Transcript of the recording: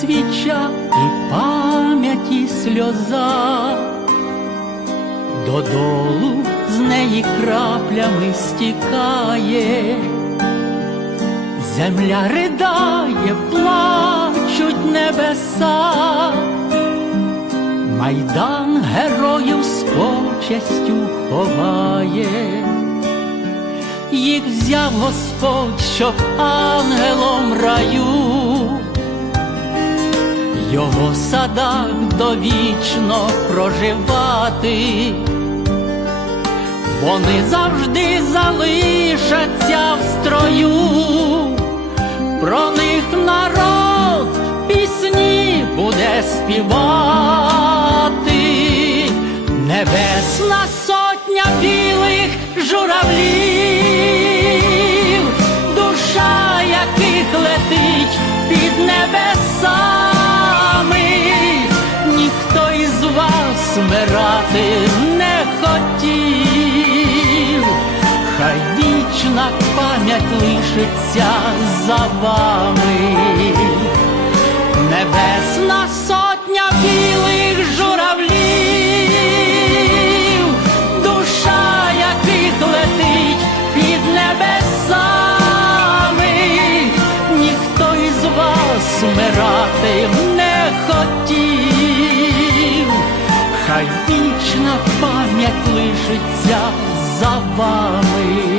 свіча і пам'яті сльоза, додолу з неї краплями стікає, земля ридає, плачуть небеса, майдан героїв з почестю ховає. Їх взяв Господь, щоб ангелом раю його садах довічно проживати, вони завжди залишаться в строю, про них народ пісні буде співати, вмирати не хотів, хай вічна пам'ять лишиться за вами, небесна сотня білих журавлів, душа яких летить під небесами, ніхто із вас вмирати не хотів, хай вічна пам'ять лишиться за вами.